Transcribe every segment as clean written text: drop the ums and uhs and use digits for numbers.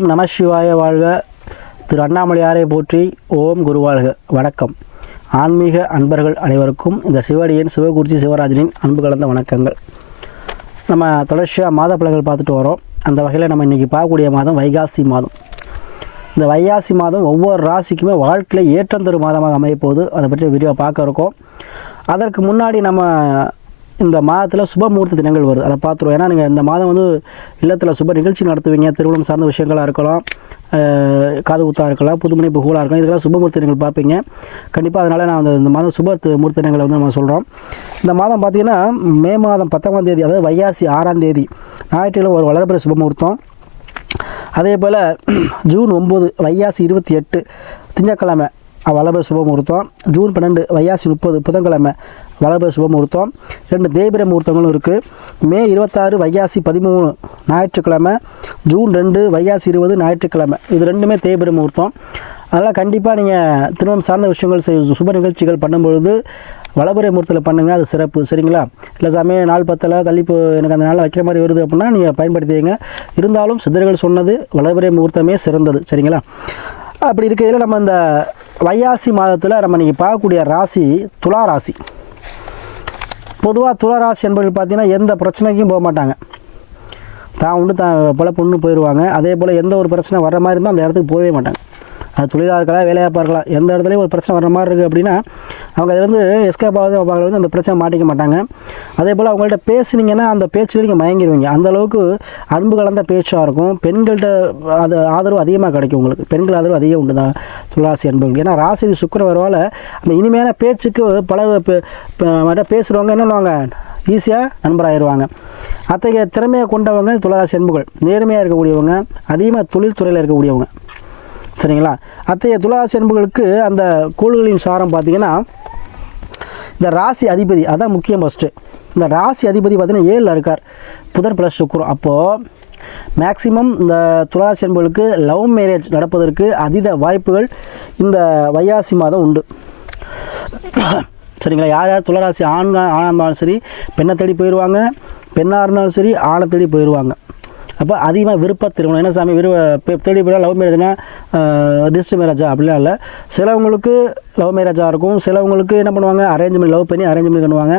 ஓம் நம சிவாய வாழ்க. திரு அண்ணாமலையாரை போற்றி. ஓம் குருவாழ்க. வணக்கம். ஆன்மீக அன்பர்கள் அனைவருக்கும் இந்த சிவடியின் சிவகுருச்சி சிவராஜனின் அன்பு கலந்த வணக்கங்கள். நம்ம தொடர்ச்சியாக மாத பலன்கள் பார்த்துட்டு வரோம். அந்த வகையில் நம்ம இன்றைக்கி பார்க்கக்கூடிய மாதம் வைகாசி மாதம். இந்த வைகாசி மாதம் ஒவ்வொரு ராசிக்குமே வாழ்க்கையில் ஏற்றம் தரும் மாதமாக அமையப்போகுது. அதை பற்றி வீடியோ பார்க்க இருக்கோம். அதற்கு முன்னாடி நம்ம இந்த மாதத்தில் சுபமுகூர்த்த தினங்கள் வருது, அதை பார்த்துருவோம். ஏன்னா நீங்கள் இந்த மாதம் இல்லத்தில் சுப நிகழ்ச்சி நடத்துவீங்க. திருமணம் சார்ந்த விஷயங்களாக இருக்கலாம், காது குத்தாக இருக்கலாம், புதுமணி புகழாக இருக்கலாம். இதெல்லாம் சுபமுகூர்த்த தினங்கள் பார்ப்பீங்க கண்டிப்பாக. அதனால் நான் இந்த மாதம் சுப முகூர்த்த தினங்களை நம்ம சொல்கிறோம். இந்த மாதம் பார்த்திங்கன்னா மே மாதம் 10ஆம் தேதி, அதாவது வைகாசி 6ஆம் தேதி ஞாயிற்றுக்கிழமை ஒரு வளர்பிறை சுபமுகூர்த்தம். அதே போல் ஜூன் 9 வைகாசி 28 திங்கட்கிழமை வளர்பிறை சுபமுகூர்த்தம். ஜூன் 12 வைகாசி 30 புதன்கிழமை வளர்பிறை சுபமுகூர்த்தம். 2 தேய்பிறை முகூர்த்தங்களும் இருக்குது. மே 26 வைகாசி 13 ஞாயிற்றுக்கிழமை, ஜூன் 2 வைகாசி 20 ஞாயிற்றுக்கிழமை. இது ரெண்டுமே தேய்பிறை முகூர்த்தம். அதனால் கண்டிப்பாக நீங்கள் திருமணம் சார்ந்த விஷயங்கள் சுப நிகழ்ச்சிகள் பண்ணும்பொழுது வளர்பிறை முகூர்த்தத்தில் பண்ணுங்கள், அது சிறப்பு. சரிங்களா? இல்லை சாமி நாள் 10 தள்ளிப்பு எனக்கு அந்த நாளில் வைக்கிற மாதிரி வருது அப்படின்னா நீங்கள் பயன்படுத்திங்க. இருந்தாலும் சித்தர்கள் சொன்னது வளர்பிறை முகூர்த்தமே சிறந்தது. சரிங்களா? அப்படி இருக்கையில் நம்ம இந்த வைகாசி மாதத்தில் நம்ம இன்றைக்கி பார்க்கக்கூடிய ராசி துலா ராசி. பொதுவாக துலா ராசி என்பவர்கள் பார்த்தீங்கன்னா எந்த பிரச்சனைக்கும் போக மாட்டாங்க. தான் உண்டு பொழப்பு ஒன்று போயிடுவாங்க. அதே போல் எந்த ஒரு பிரச்சனை வர்ற மாதிரி இருந்தால் அந்த இடத்துக்கு போகவே மாட்டாங்க. அது தொழிலாக இருக்கலாம், வேலையாக பார்க்கலாம், எந்த இடத்துலையும் ஒரு பிரச்சனை வர்ற மாதிரி இருக்குது அப்படின்னா அவங்க அதிலேருந்து எஸ்கேப் ஆகுது, அந்த பிரச்சனை மாட்டிக்க மாட்டாங்க. அதே போல் அவங்கள்ட்ட பேசுனீங்கன்னா அந்த பேச்சில் நீங்கள் மயங்கிடுவீங்க. அந்தளவுக்கு அன்பு கலந்த பேச்சாக இருக்கும். பெண்கள்கிட்ட அது ஆதரவு அதிகமாக கிடைக்கும். உங்களுக்கு பெண்கள் ஆதரவு அதிகம் உண்டு தான் துளாசி அன்புகள். ஏன்னா ராசி சுக்கிரன் வரவால் அந்த இனிமையான பேச்சுக்கு பல பேசுகிறவங்க என்ன பண்ணுவாங்க, ஈஸியாக நண்பராகிடுவாங்க. அத்தகைய திறமையை கொண்டவங்க துளாராசி அன்புகள். நேர்மையாக இருக்கக்கூடியவங்க, அதிகமாக தொழில்துறையில் இருக்கக்கூடியவங்க. சரிங்களா? அத்தகைய துளாராசி அன்புகளுக்கு அந்த கோள்களின் சாரம் பார்த்திங்கன்னா இந்த ராசி அதிபதி அதான் முக்கியம். ஃபஸ்ட்டு இந்த ராசி அதிபதி பார்த்திங்கன்னா 7ல் இருக்கார், புதன் ப்ளஸ் சுக்கிரன். அப்போது மேக்சிமம் இந்த துளாராசி அன்புகளுக்கு லவ் மேரேஜ் நடப்பதற்கு அதீத வாய்ப்புகள் இந்த வைகாசி மாதம் உண்டு. சரிங்களா? யார் யார் துளாராசி ஆணாக இருந்தாலும் சரி பெண்ணை தேடி போயிடுவாங்க, பெண்ணாக இருந்தாலும் சரி ஆணை தேடி போயிடுவாங்க. அப்போ அதிகமாக விருப்ப திருமணம். என்ன சாமி தேடி போயிடா லவ் மேரேஜ்னா ரிஜிஸ்டர் மேரேஜா அப்படிலாம் இல்லை. சிலவங்களுக்கு லவ் மேரேஜாக இருக்கும், சிலவங்களுக்கு என்ன பண்ணுவாங்க அரேஞ்ச் பண்ணி லவ் பண்ணி அரேஞ்ச் பண்ணி பண்ணுவாங்க,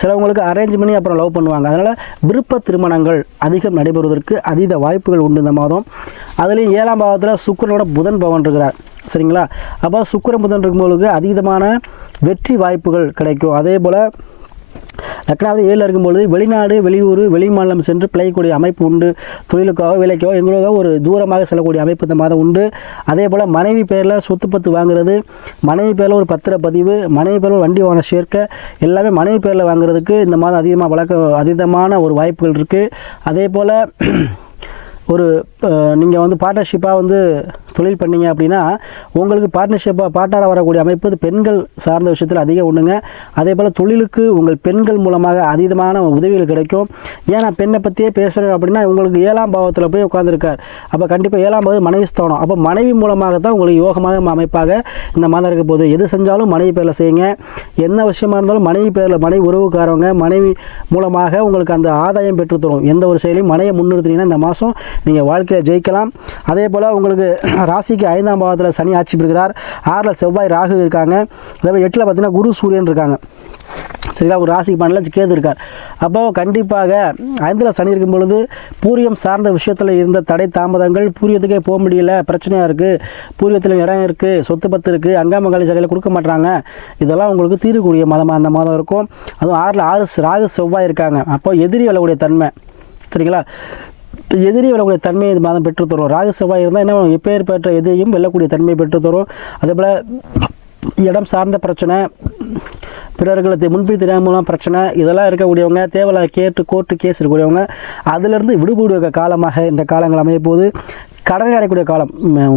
சிலவங்களுக்கு அரேஞ்ச் பண்ணி அப்புறம் லவ் பண்ணுவாங்க. அதனால் விருப்ப திருமணங்கள் அதிகம் நடைபெறுவதற்கு அதீத வாய்ப்புகள் உண்டு இந்த மாதம். அதுலேயும் 7ஆம் பாவத்தில் சுக்கிரனோட புதன் பவன் இருக்கிறார். சரிங்களா? அப்போ சுக்கிரன் புதன் இருக்கும்போது அதீதமான வெற்றி வாய்ப்புகள் கிடைக்கும். அதே போல் லக்னாவது 7ல் இருக்கும்பொழுது வெளிநாடு வெளியூர் வெளி மாநிலம் சென்று பிழைக்கக்கூடிய அமைப்பு உண்டு. தொழிலுக்காக வேலைக்காக எங்களுக்காக ஒரு தூரமாக செல்லக்கூடிய அமைப்பு இந்த மாதம் உண்டு. அதே போல் மனைவி பேரில் சொத்து பத்து வாங்குறது, மனைவி பேரில் ஒரு பத்திரப்பதிவு, மனைவி பேரில் வண்டி வாங்க சேர்க்க எல்லாமே மனைவி பேரில் வாங்குறதுக்கு இந்த மாதம் அதீதமான ஒரு வாய்ப்புகள் இருக்குது. அதே போல் ஒரு நீங்கள் பார்ட்னர்ஷிப்பாக தொழில் பண்ணீங்க அப்படின்னா உங்களுக்கு பார்ட்னராக வரக்கூடிய அமைப்பு பெண்கள் சார்ந்த விஷயத்தில் அதிகம் உண்டுங்க. அதே போல் தொழிலுக்கு உங்கள் பெண்கள் மூலமாக அதீதமான உதவிகள் கிடைக்கும். ஏன்னா பெண்ணை பற்றியே பேசுகிறேன் அப்படின்னா உங்களுக்கு 7ஆம் பாவத்தில் போய் உட்காந்துருக்கார். அப்போ கண்டிப்பாக 7ஆம் பாவம் மனைவி ஸ்தானம். அப்போ மனைவி மூலமாக தான் உங்களுக்கு யோகமாக அமைப்பாக இந்த மாதம் இருக்க போகுது. எது செஞ்சாலும் மனைவி பேரில் செய்யுங்க. என்ன விஷயமா இருந்தாலும் மனைவி பேரில், மனைவி உறவுக்காரவங்க மனைவி மூலமாக உங்களுக்கு அந்த ஆதாயம் பெற்றுத்தரும். எந்த ஒரு செயலையும் மனையை முன்னிறுத்தினீங்கன்னா இந்த மாதம் நீங்கள் வாழ்க்கையில் ஜெயிக்கலாம். அதே போல் உங்களுக்கு ராசிக்கு 5ஆம் பாவத்தில் சனி ஆட்சி பெறுகிறார். 6ல் செவ்வாய் ராகு இருக்காங்க. அதே போல் 8ல் பார்த்தீங்கன்னா குரு சூரியன் இருக்காங்க. சரிங்களா? ஒரு ராசிக்கு 12ல் கேது இருக்கார். அப்போ கண்டிப்பாக 5ல் சனி இருக்கும் பொழுது பூரியம் சார்ந்த விஷயத்தில் இருந்த தடை தாமதங்கள், பூரியத்துக்கே போக முடியல, பிரச்சனையாக இருக்குது, பூரியத்தில் இடம் இருக்குது, சொத்து பத்து இருக்குது, அங்காமங்காலி சகையில் கொடுக்க மாட்டாங்க, இதெல்லாம் உங்களுக்கு தீரக்கூடிய மாதமாக அந்த மாதம் இருக்கும். அதுவும் 6ல் 6 ராகு செவ்வாய் இருக்காங்க. அப்போ எதிரி விளக்கூடிய தன்மை. சரிங்களா? எதிரி வெல்லக்கூடிய தன்மையை இது மாதம் பெற்றுத்தரும். ராகு செவ்வாய் இருந்தால் என்ன எப்பேர் பெற்ற எதிரியும் வெல்லக்கூடிய தன்மையை பெற்றுத்தரும். அதே போல் இடம் சார்ந்த பிரச்சனை, பிறர்களுக்கு முன்பின் தெரியாமலாம் பிரச்சனை, இதெல்லாம் இருக்கக்கூடியவங்க தேவையில்லாத கோர்ட்டு கேஸ் இருக்கக்கூடியவங்க அதிலிருந்து விடுபடுவ காலமாக இந்த காலங்கள் அமைய போது. கடன் அடையக்கூடிய காலம்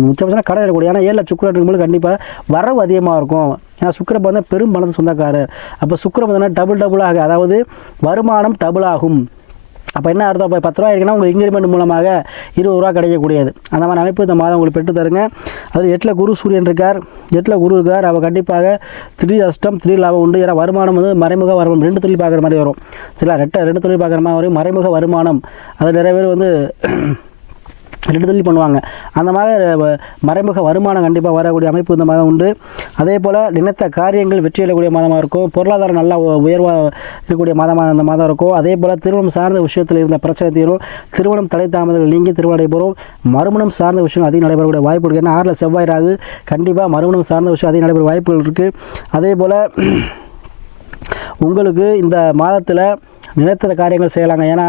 முக்கியமான கடன் அடையக்கூடிய. ஏன்னா 7ல் சுக்கிரன் இருக்கும்போது கண்டிப்பாக வரவு அதிகமாக இருக்கும். ஏன்னா சுக்கிரன் பார்த்தா பெரும் பணத்தை சொந்தக்காரர். அப்போ சுக்கிரன் பார்த்தீங்கன்னா டபுளாக, அதாவது வருமானம் டபுள் ஆகும். அப்போ என்ன அர்த்தம், இப்போ 10 ரூபா இருக்குன்னா உங்களுக்கு இன்க்ரிமெண்ட் மூலமாக 20 ரூபா கிடைக்கக்கூடியது. அந்த மாதிரி அமைப்பு இந்த மாதம் உங்களுக்கு பெற்று தருங்க. அது 8ல் குரு சூரியன் இருக்கார், 8ல் குரு இருக்கார். அவள் கண்டிப்பாக 3 அஷ்டம் 3 லாபம் உண்டு. ஏன்னா வருமானம் மறைமுக வருமானம் 2 தொழில் பார்க்குற மாதிரி வரும். சில 2 தொழில் பார்க்குற மாதிரி வரும். மறைமுக வருமானம் அது நிறைய பேர் 2 தொழில் பண்ணுவாங்க. அந்த மாதிரி மறைமுக வருமானம் கண்டிப்பாக வரக்கூடிய அமைப்பு இந்த மாதம் உண்டு. அதே போல் நினைத்த காரியங்கள் வெற்றியடையக்கூடிய மாதமாக இருக்கும். பொருளாதாரம் நல்லா உயர்வாக இருக்கக்கூடிய மாதமாக இந்த மாதம் இருக்கும். அதே போல் திருமணம் சார்ந்த விஷயத்தில் இருந்த பிரச்சனை தீரும். திருமணம் தடை தாமதங்கள் நீங்கி திருமணம் நடைபெறும். மறுமணம் சார்ந்த விஷயம் அதிகம் நடைபெறக்கூடிய வாய்ப்பு இருக்குது. ஏன்னா 6ல் செவ்வாய் ராகு, கண்டிப்பாக மறுமணம் சார்ந்த விஷயம் அதிகம் நடைபெற வாய்ப்புகள் இருக்குது. அதே போல் உங்களுக்கு இந்த மாதத்தில் நினைத்த காரியங்கள் செய்யலாங்க. ஏன்னா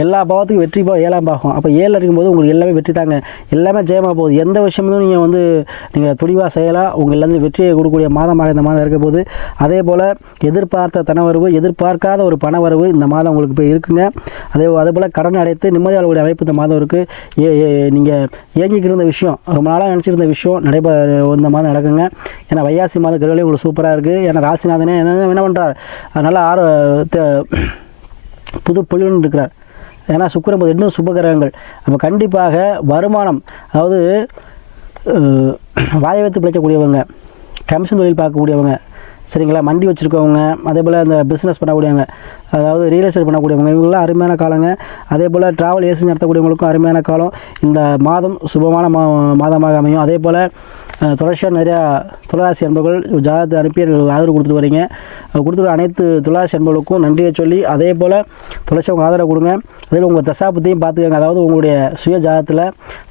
எல்லா பாவத்துக்கும் வெற்றி 7ஆம் பாகம். அப்போ 7 இருக்கும்போது உங்களுக்கு எல்லாமே வெற்றி தாங்க, எல்லாமே ஜெயமாக போகுது. எந்த விஷயமும் நீங்கள் துணிவாக செய்யலாம். உங்கள் எல்லாமே வெற்றியை கொடுக்கக்கூடிய மாதமாக இந்த மாதம் இருக்க போகுது. அதே போல் எதிர்பார்த்த தனவரவு, எதிர்பார்க்காத ஒரு பணவரவு இந்த மாதம் உங்களுக்கு இப்போ இருக்குங்க. அதே போல் கடன் அடைத்து நிம்மதியாளர்களுடைய அமைப்பு இந்த மாதம் இருக்குது. நீங்கள் ஏங்கிக்கிட்டு இருந்த விஷயம், ரொம்ப நாளாக நினச்சிருந்த விஷயம் இந்த மாதம் நடக்குங்க. ஏன்னா வைகாசி மாத கிரகங்களே உங்களுக்கு சூப்பராக இருக்குது. ஏன்னா ராசிநாதனே என்ன பண்ணுறார், அதனால் புது பொலிவுன்னு இருக்கிறார். ஏன்னா சுக்கிரன் இன்னும் சுபகிரகங்கள். அப்போ கண்டிப்பாக வருமானம், அதாவது வாயை வைத்து பிழைக்கக்கூடியவங்க, கமிஷன் தொழில் பார்க்கக்கூடியவங்க, சரிங்களா, மண்டி வச்சுருக்கவங்க, அதே போல் இந்த பிஸ்னஸ் பண்ணக்கூடியவங்க, அதாவது ரியல் எஸ்டேட் பண்ணக்கூடியவங்க, இவங்களாம் அருமையான காலங்க. அதே போல் ட்ராவல் ஏசி நடத்தக்கூடியவங்களுக்கும் அருமையான காலம். இந்த மாதம் சுபமான மாதமாக அமையும். அதே போல் தொடர்ச்சியாக நிறையா துளாராசி அன்பர்கள் ஜாதகத்தை அனுப்பி எனக்கு ஆதரவு கொடுத்துட்டு வரீங்க. கொடுத்துட்டு அனைத்து துளாராசி அன்பர்களுக்கும் நன்றியை சொல்லி, அதே போல் தொடர்ச்சியாக உங்கள் ஆதரவு கொடுங்க. அதே போல் உங்கள் தசாபுத்தியும் பார்த்துக்கோங்க. அதாவது உங்களுடைய சுய ஜாதகத்தில்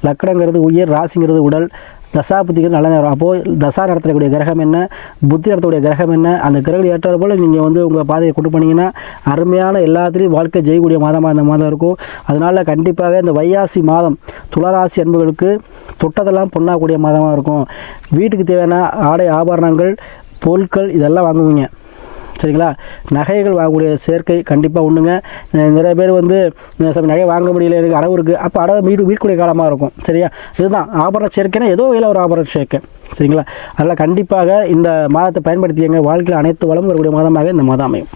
லக்கணங்கிறது உயிர், ராசிங்கிறது உடல், தசாபுத்திங்கிறது நல்ல நேரம். அப்போது தசா நடத்தக்கூடிய கிரகம் என்ன, புத்தி நடத்தக்கூடிய கிரகம் என்ன, அந்த கிரகம் ஏற்றாறு போல் நீங்கள் உங்கள் பாதையை கொண்டு போனீங்கன்னா அருமையான எல்லாத்துலேயும் வாழ்க்கை ஜெயக்கூடிய மாதமாக இந்த மாதம் இருக்கும். அதனால் கண்டிப்பாக இந்த வைகாசி மாதம் துளாராசி அன்புகளுக்கு தொட்டதெல்லாம் பொண்ணாகக்கூடிய மாதமாக இருக்கும். வீட்டுக்கு தேவையான ஆடை ஆபரணங்கள், பொருட்கள் இதெல்லாம் வாங்குவீங்க, சரிங்களா. நகைகள் வாங்கக்கூடிய சேர்க்கை கண்டிப்பாக உண்டுங்க. நிறைய பேர் நகை வாங்க முடியல, எனக்கு அடவு இருக்குது, அப்போ அடவை மீட்கக்கூடிய காலமாக இருக்கும், சரியா. இதுதான் ஆபரண சேர்க்கைனா ஏதோ வகையில் ஒரு ஆபரண சேர்க்கை, சரிங்களா. அதனால் கண்டிப்பாக இந்த மாதத்தை பயன்படுத்தியங்க. வாழ்க்கையில் அனைத்து வளமும் வரக்கூடிய மாதமாக இந்த மாதம் அமையும்.